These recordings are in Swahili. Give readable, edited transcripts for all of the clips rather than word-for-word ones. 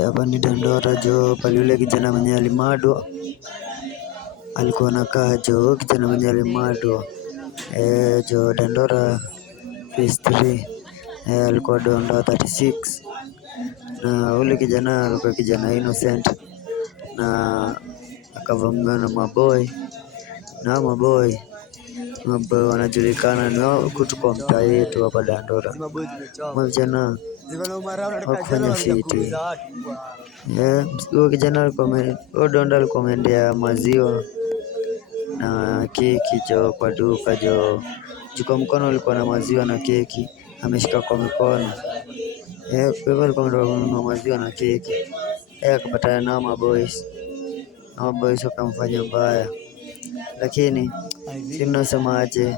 Hapa ni Dandora jo, pale yule kijana mwenye alimadwa alikuwa anakaa jo, kijana mwenye alimadwa jo, Dandora phase 3 alikuwa donda 36 na ule kijana alikuwa kijana innocent na akavamiwa na maboy wanajulikana ni wao kutoka mtaa yetu hapa Dandora. Vijana wakufanya fiti. Huyo kijana alikuwa donda alikuwa ameendea maziwa na keki jo kwa duka jo. Kwa mkono alikuwa na maziwa na keki, ameshika kwa mikono. Kwa hivyo alikuwa ametoka kununua maziwa na keki. Akapatana na maboys wakamfanya mbaya, lakini si mnasema aje,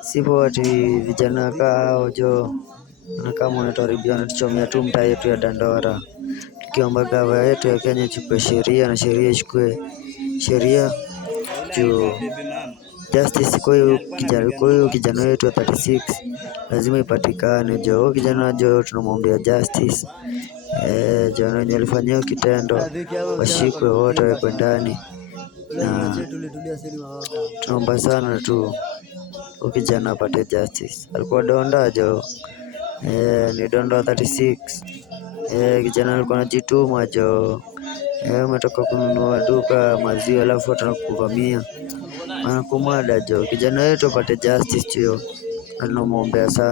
sipo ati vijana kao jo na kama wanatuharibia, wanatuchomea tu mtaa yetu ya Dandora, tukiomba gava yetu ya Kenya ichukue sheria na sheria ichukue sheria juu justice kwa hiyo kijana wetu wa 36 lazima ipatikane jo. Kijana jo tunamwombea justice jo, wenye alifanyia kitendo washikwe wote, wekwe ndani, na tunaomba sana tu kijana apate justice. Alikuwa donda jo, ni donda 36. Kijana alikuwa anajituma jo, umetoka kununua duka maziwa alafu tunakuvamia anakumada jo. Kijana wetu apate justice jo, tunamwombea sana.